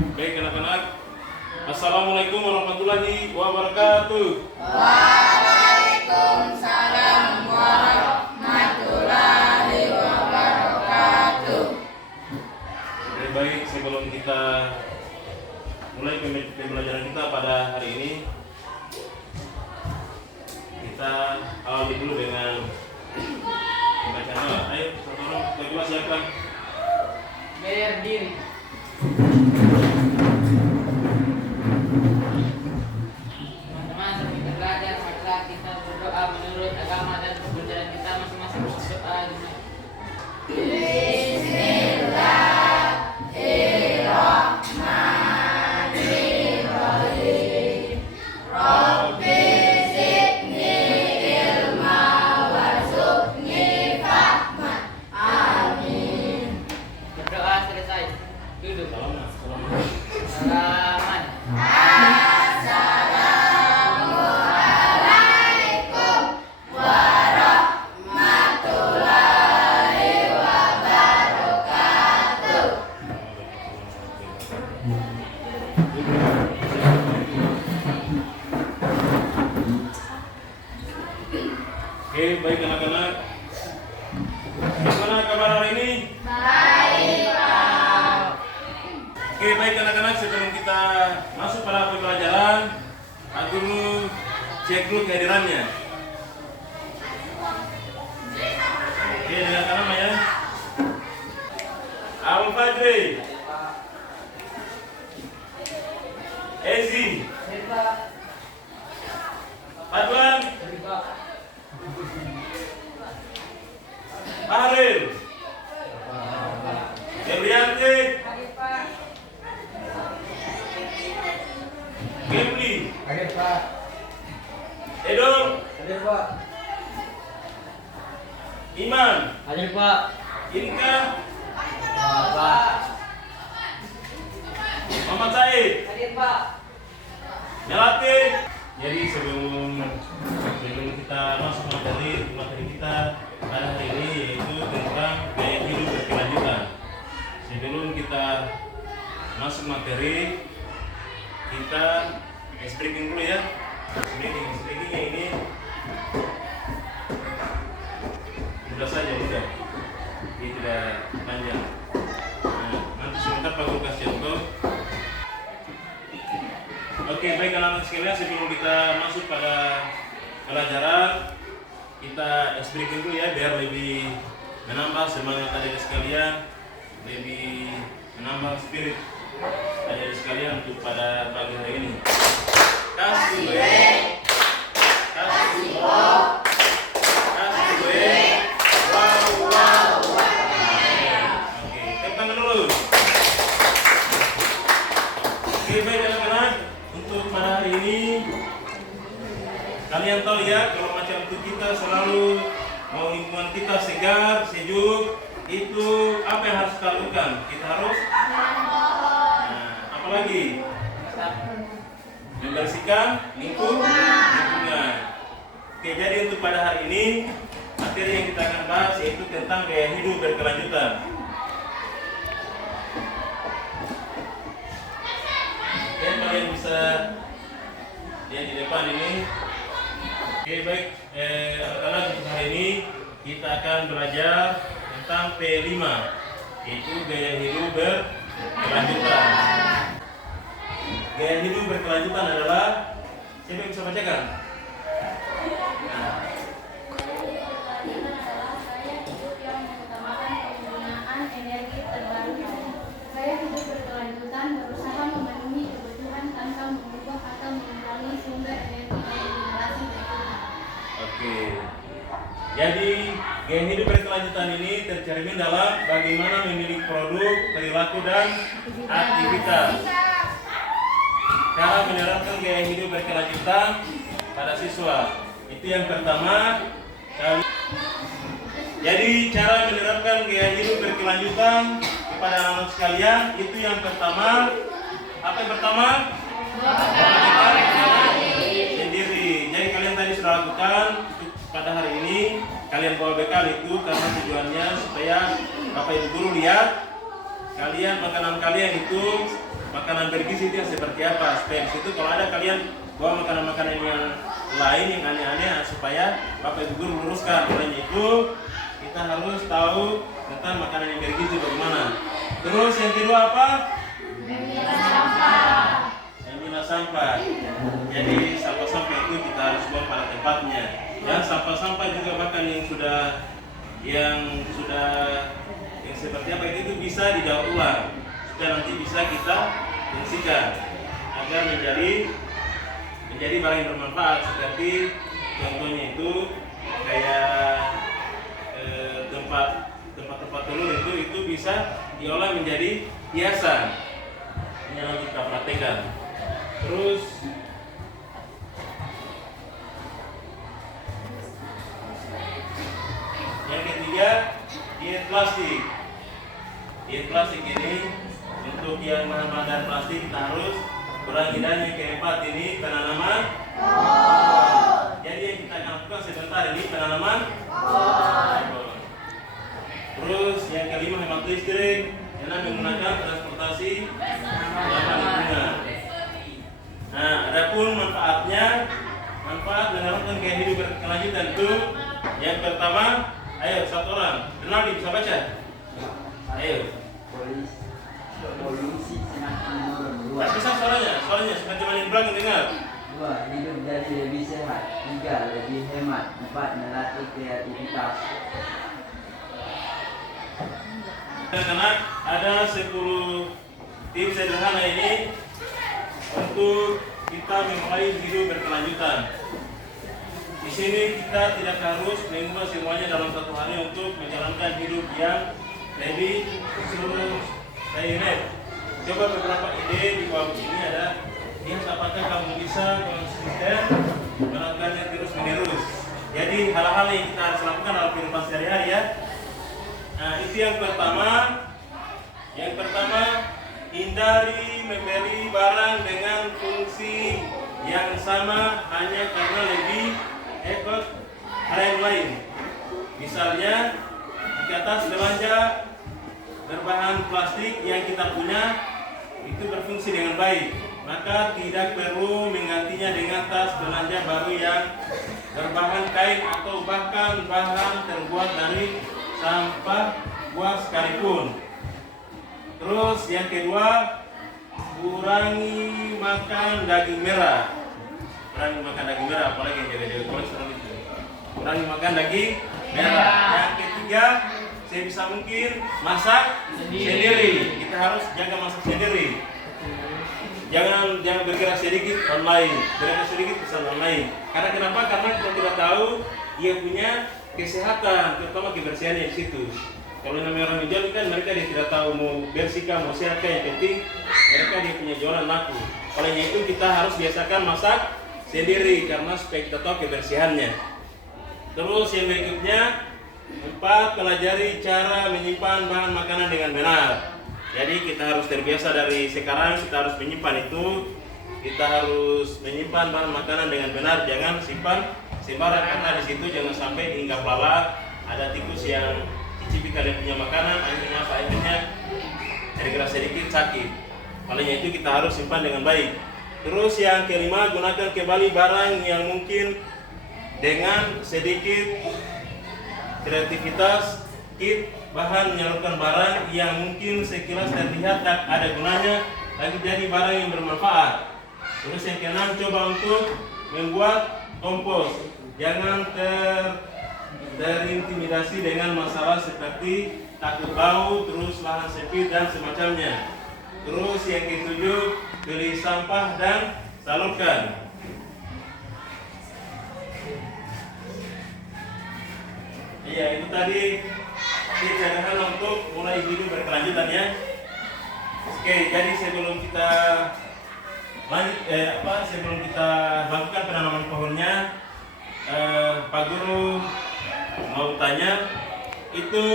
Baik anak-anak, Assalamualaikum warahmatullahi wabarakatuh. Waalaikumsalam warahmatullahi wabarakatuh. Baik, sebelum kita mulai pembelajaran kita pada hari ini, kita awali dulu dengan bacaan. Ayo, satu orang berdua siapkan. Berdiri. Teman-teman, sebelum kita belajar, marilah kita berdoa menurut agama dan kepercayaan kita masing-masing. Berdoa dimulai. Bismillahirrahmanirrahim. Rabbi zidni ilma warzuqni fahman. Amin. Berdoa selesai. Duduk. Salaman. Assalamualaikum warahmatullahi wabarakatuh. Oke, baik anak-anak. Bagaimana kabar hari ini? Baik, Pak. Oke, baik anak-anak, sebelum kita masuk pada pembelajaran, Pak Guru cek dulu kehadirannya. Oke, dengarkan nama ya. Al Fajri, Ezi, Padwan, Ariel, Debriante, Kemli, Hadir Pak. Edol, Hadir Pak. Iman, Hadir Pak. Inka, Pak. Muhammad Said, Hadir, Pak. Melati. Jadi sebelum kita masuk materi kita pada hari ini, yaitu tentang gaya hidup berkelanjutan. Sebelum kita masuk materi, kita speaking dulu ya. Speakingnya ini mudah saja, mudah. Ini tidak panjang. Nah, nanti sebentar Pak Guru kasih contoh. Oke, baik anak-anak sekalian, sebelum kita masuk pada pelajaran, kita speaking dulu ya, biar lebih menambah semangat adik sekalian, lebih menambah spirit adik sekalian untuk pada pagi hari ini. Kasih we, kasih lo, kasih we, wow wow wow. Oke, tepuk tangan dulu. Oke, baik anak-anak, untuk pada hari ini kalian tahu ya, kalau macam itu kita selalu mau lingkungan kita segar, sejuk, itu apa yang harus kita lakukan? Kita harus apalagi membersihkan lingkungan. Oke, jadi untuk pada hari ini materi yang kita akan bahas yaitu tentang gaya hidup berkelanjutan. Oke, kalian bisa lihat di depan ini. Oke, baik, anak-anak, untuk hari ini kita akan belajar tentang P5, yaitu gaya hidup berkelanjutan. Gaya hidup berkelanjutan adalah, siapa yang bisa bacakan? Nah. Gaya hidup berkelanjutan berusaha memenuhi kebutuhan tanpa mengubah atau mengurangi sumber energi dari generasi berikutnya. Oke. Jadi gaya hidup berkelanjutan ini tercermin dalam bagaimana memilih produk, perilaku dan aktivitas. Cara menerapkan gaya hidup berkelanjutan pada siswa. Itu yang pertama. Jadi cara menerapkan gaya hidup berkelanjutan kepada anak-anak sekalian itu yang pertama. Apa yang pertama? Sendiri. Jadi kalian tadi sudah lakukan pada hari ini, kalian bawa bekal itu karena tujuannya supaya Bapak Ibu guru lihat kalian makanan kalian itu makanan bergizi itu yang seperti apa. Supaya di situ kalau ada kalian bawa makanan-makanan yang lain yang aneh-aneh supaya Bapak Ibu guru luruskan. Oleh itu kita harus tahu tentang makanan yang bergizi bagaimana. Terus yang kedua apa? Memilah sampah. Memilah sampah. Jadi sampah-sampah itu kita harus buang pada tempatnya. Dan sampah-sampah juga bahkan yang seperti apa itu bisa didaur ulang supaya nanti bisa kita fungsikan agar menjadi barang yang bermanfaat. Seperti contohnya itu kayak tempat telur itu bisa diolah menjadi hiasan. Ini nanti kita praktekkan. Terus yang ketiga, diet plastik. Diet plastik ini untuk yang bahan-bahan plastik kita harus kurangi, dan yang keempat ini penanaman pohon. Jadi yang kita akan lakukan sebentar ini penanaman pohon. Terus yang kelima hemat listrik, karena menggunakan transportasi ramah lingkungan. Nah, adapun manfaat mengenalkan gaya hidup berkelanjutan itu yang pertama, ayo satu orang, kenal bisa baca? Ayo. Polusi semakin menurun. 2. Bisa suaranya seperti mana yang belakang dengar. 2. Hidup jadi lebih sehat. 3. Lebih hemat. 4. Melatih kreativitas. Anak-anak, ada 10 tips sederhana ini untuk kita memulai hidup berkelanjutan. Di sini kita tidak harus mengubah semuanya dalam satu hari untuk menjalankan hidup yang lebih direct. Coba beberapa ide di bawah ini ada. Lihat apakah kamu bisa konsisten melakukannya terus menerus. Jadi hal-hal yang kita harus lakukan dalam kehidupan sehari-hari ya. Nah, itu yang pertama. Yang pertama, hindari membeli barang dengan fungsi yang sama hanya karena lebih hebat hal yang lain. Misalnya, jika tas belanja berbahan plastik yang kita punya itu berfungsi dengan baik, maka tidak perlu menggantinya dengan tas belanja baru yang berbahan kain atau bahkan bahan terbuat dari sampah buah sekalipun. Terus yang kedua, kurangi makan daging merah. Kurangi makan daging merah, apalagi yang jaga-jaga kolesterol itu. Kurangi makan daging merah. Yang ketiga, sebisa mungkin masak sendiri. Kita harus jaga masak sendiri. Jangan bergerak sedikit online, bergerak sedikit pesan online. Karena kenapa? Karena kita tidak tahu dia punya kesehatan, terutama kebersihannya di situ. Kalau namanya orang jual kan mereka dia tidak tahu mau bersihkah, mau sehat, yang penting mereka dia punya jualan laku. Olehnya itu kita harus biasakan masak sendiri karena supaya kita tahu kebersihannya. Terus yang berikutnya, 4, pelajari cara menyimpan bahan makanan dengan benar. Jadi kita harus terbiasa dari sekarang, kita harus menyimpan itu. Kita harus menyimpan bahan makanan dengan benar, jangan simpan sembarang karena di situ jangan sampai dihinggap lalat, ada tikus yang cicipi kalian punya makanan, akhirnya gara-gara sedikit sakit. Olehnya itu kita harus simpan dengan baik. Terus yang kelima, gunakan kembali barang yang mungkin dengan sedikit kreativitas. Kit bahan menyalurkan barang yang mungkin sekilas terlihat tak ada gunanya lagi jadi barang yang bermanfaat. Terus yang keenam, coba untuk membuat kompos. Jangan terintimidasi dengan masalah seperti takut bau, terus lahan sempit dan semacamnya. Terus yang ketujuh, beli sampah dan salurkan. Iya, itu tadi tips sederhana untuk mulai hidup berkelanjutan ya. Oke, jadi sebelum kita sebelum kita lakukan penanaman pohonnya, Pak Guru mau tanya, itu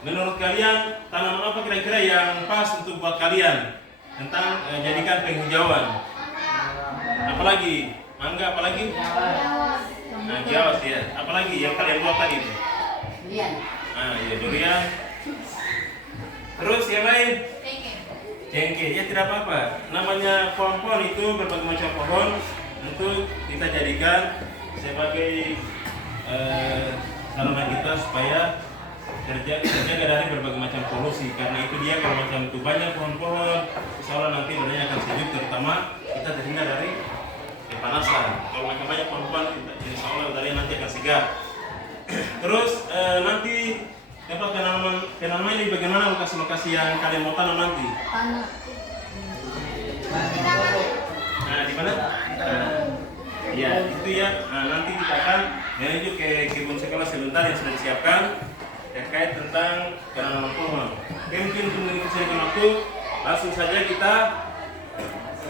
menurut kalian tanaman apa kira-kira yang pas untuk buat kalian tentang jadikan penghijauan? Apalagi? Mangga apalagi? Nah, giawas ya. Apalagi yang kalian buat tadi itu? Durian. Ah, iya durian. Terus yang lain? cengkeh, ya tidak apa-apa. Namanya pohon-pohon itu berbagai macam pohon untuk kita jadikan sebagai tanaman kita supaya terjaga dari berbagai macam polusi. Karena itu dia kalau macam itu banyak pohon-pohon, insya Allah nanti badannya akan sejuk, terutama kita terhindar dari kepanasan. Kalau macam banyak pohon-pohon, insya Allah badannya nanti akan segar. Terus nanti tempat penanaman ini bagaimana lokasi-lokasi yang kalian mau tanam nanti? Nah, di mana? Ya, itu ya. Nah, nanti kita akan menuju ke kebun sekolah sebentar yang sudah disiapkan terkait tentang penanaman pohon. Mungkin untuk mengikuti waktu, langsung saja kita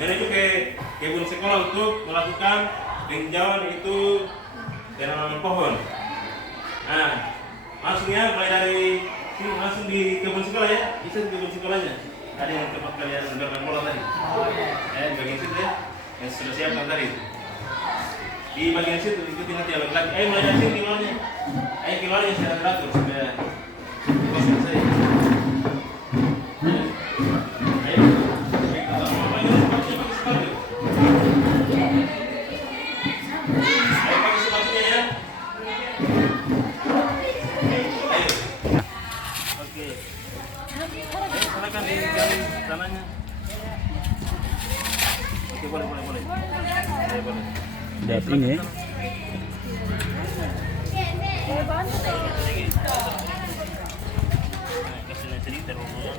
menuju ke kebun sekolah untuk melakukan penghijauan itu penanaman pohon. Nah, langsung ya, mulai dari sini langsung di kebun sekolah ya. Bisa di kebun sekolahnya. Ada yang tempat kalian bermain bola tadi. Di bagian situ ya, yang sudah siapkan tadi. Di bagian situ ikuti nanti alur lagi. Ayo mulai dari sini keluarnya. Ayo keluarnya secara teratur supaya kosong saja. Ayo. Mama ini sepatunya pakai sepatu. Ayo pakai sepatunya ya. Ayo. Oke. Ayo silakan digali tanahnya. Oke, boleh. Ayo, boleh. Lihat ini ya. Kasih cerita rumahnya.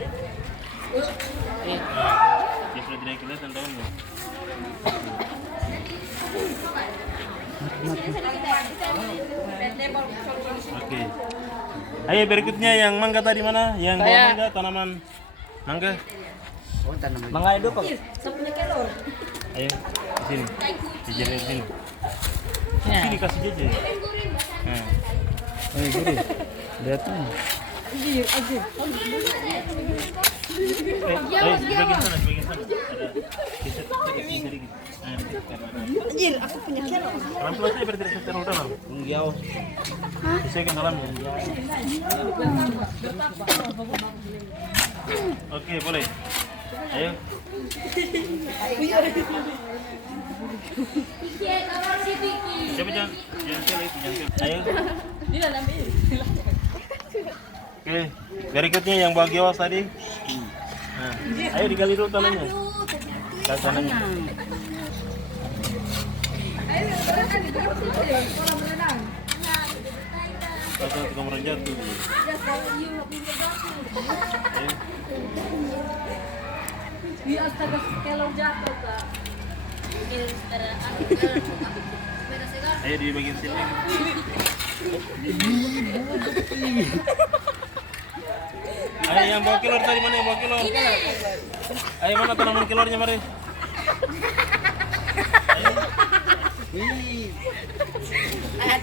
Dia sudah tidak kelihatan tahunnya. Oke. Ayo berikutnya yang mangga tadi mana? Yang bawa mangga, tanaman mangga. Mangga itu Pak. Ayo di sini. Dijarin di sini. Sini kasih jajan. Nah. Eh, gini. Lihat ini. Ayo di bagian sana, di bagian sana. Ada geser sedikit. Anjir, aku punya kelor. Pelan-pelan saja biar tidak terlalu dalam. Jauh. Sesuaikan dalamnya. Oke, boleh. Ayo. Coba jangan pilih, Ayo. Oke, berikutnya yang bagian awas tadi. Nah, ayo digali dulu tanahnya. Gali tanahnya. Satu kamar jatuh. Ayo. Di astaga kelor jatuh Kak. Ayo di bagian sini. Ayo yang bawa kelor tadi mana yang bawa kelor? Ayo mana tanaman kelornya mari. Ayo.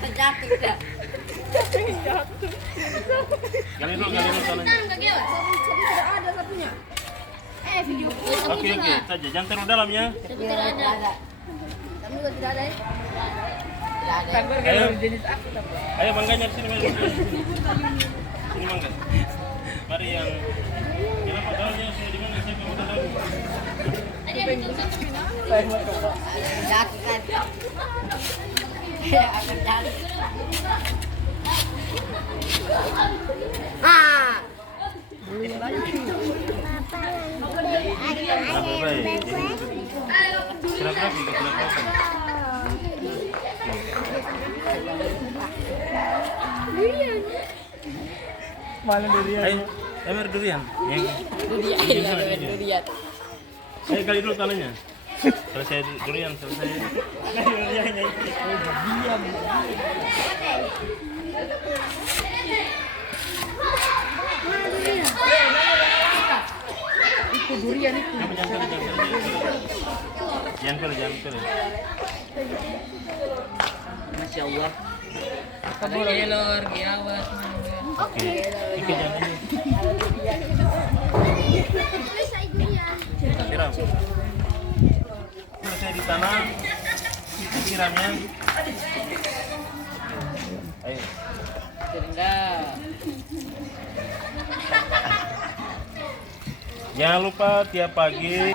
Terjatuh udah. Gali dulu tanahnya. Tidak ada satunya. Video. Oke saja, jangan terlalu dalam ya. Tidak ada. Kamu juga tidak ada ya? Ayo. Ayo mangganya di sini mari. Sini mangga. Mari yang kenapa daunnya sudah di mana siapa mau tahu? Jatuh kan. Akan jatuh. Kenapa baik? Silakan. Mana durian? Ayo, ember durian. Durian. Saya gali dulu tanahnya. Selesai durian, selesai. Itu durian itu. Jangan pilih. Masya Allah. Kelor, giawas. Oke, ikut jangan ini. Siram. Selesai ditanam, siramnya. Ayo. Enggak. Jangan lupa tiap pagi.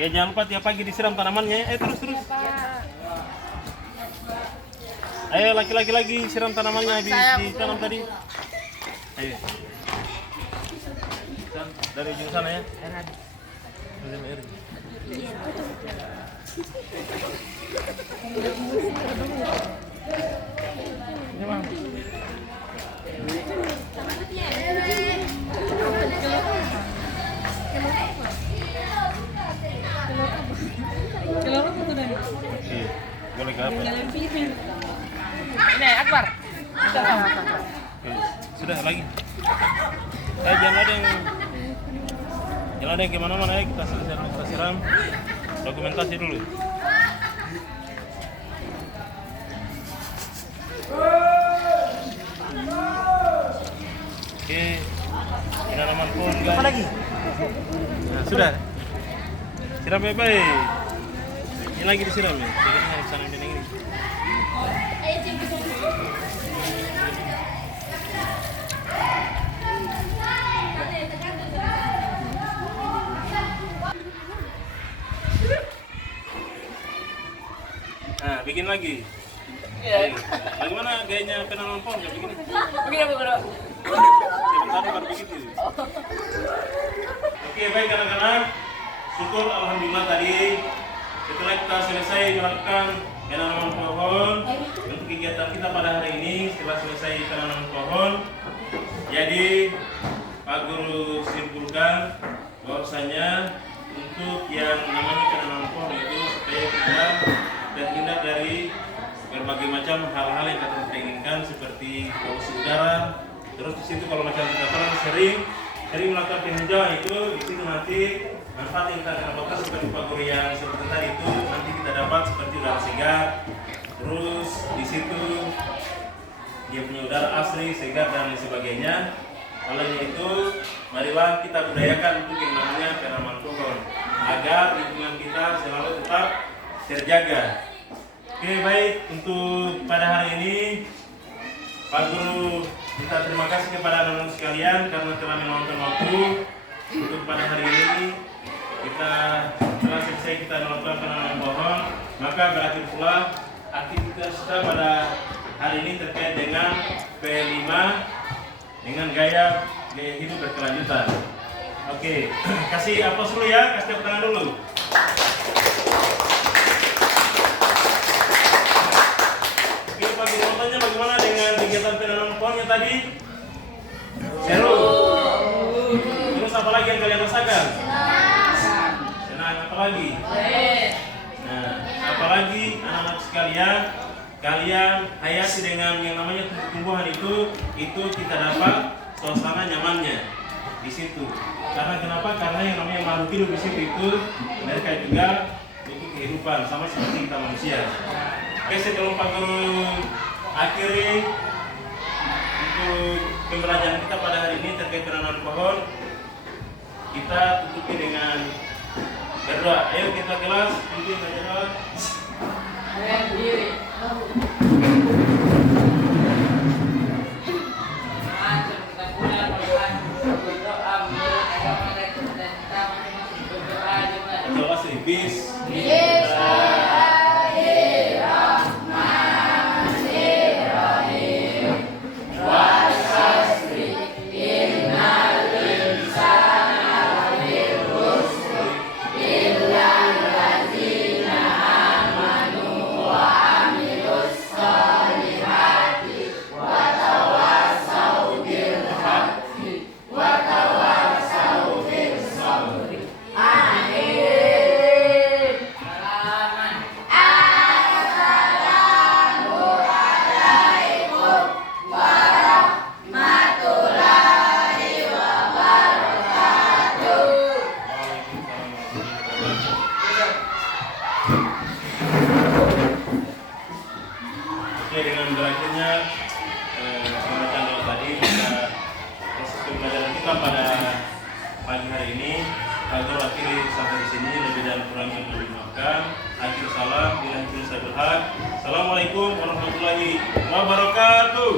Ya jangan lupa tiap pagi disiram tanamannya. Terus. Ayo laki-laki lagi siram tanamannya habis ditanam tadi. Ayo. Dari ujung sana ya. Minum air. Boleh ke apa? Ini Akbar. Sudah lagi. Jangan ada yang kemana-mana ya, kita siram dokumentasi dulu. Oke, tanaman pohon guys. Apa lagi? Nah, sudah. Siram baik-baik. Ini lagi disiram ya. Jadi harus tanam ini. Nah, bikin lagi. Bagaimana gayanya penanaman pohon kayak begini? Begini. Sebentar baru begitu. Oke, baik anak-anak. Syukur alhamdulillah tadi setelah kita selesai melakukan penanaman pohon untuk kegiatan kita pada hari ini, setelah selesai penanaman pohon, jadi Pak Guru simpulkan bahwasanya untuk yang namanya penanaman pohon itu supaya kita terhindar dari berbagai macam hal-hal yang kita inginkan seperti polusi udara. Terus di situ kalau macam kita pernah sering melakukan penghijauan itu, di situ nanti manfaat yang kita dapatkan seperti Pak Guru yang seperti tadi itu nanti kita dapat seperti udara segar. Terus di situ dia punya udara asri, segar dan lain sebagainya. Olehnya itu, marilah kita budayakan untuk yang namanya penanaman pohon agar lingkungan kita selalu tetap terjaga. Oke, baik, untuk pada hari ini Pak Guru minta terima kasih kepada anak-anak sekalian karena telah meluangkan waktu. Untuk pada hari ini kita telah selesai kita melakukan penanaman pohon, maka berakhir pula aktivitas kita pada hari ini terkait dengan P5 dengan gaya hidup berkelanjutan. Oke, kasih aplaus dulu ya, kasih tepuk tangan dulu. Oke, Pak Guru mau tanya bagaimana dengan kegiatan penanaman pohonnya tadi? Seru. Terus apa lagi yang kalian rasakan? Senang. Apa lagi? Nah, apalagi anak-anak sekalian, kalian hayati dengan yang namanya tumbuhan itu kita dapat suasana nyamannya di situ. Karena kenapa? Karena yang namanya makhluk hidup di situ itu mereka juga butuh kehidupan sama seperti kita manusia. Oke, sebelum Pak Guru akhiri untuk pembelajaran kita pada hari ini terkait penanaman pohon, kita tutupi dengan berdoa. Ayo kita kelas, pimpin berdoa. Berdoa seripis. Oke, dengan berakhirnya semacam doa tadi kita proses pembelajaran kita pada pagi hari ini. Agar akhiri sampai di sini, lebih dan kurangnya dimaafkan. Akhir salam, bila saya berhak. Assalamualaikum warahmatullahi wabarakatuh.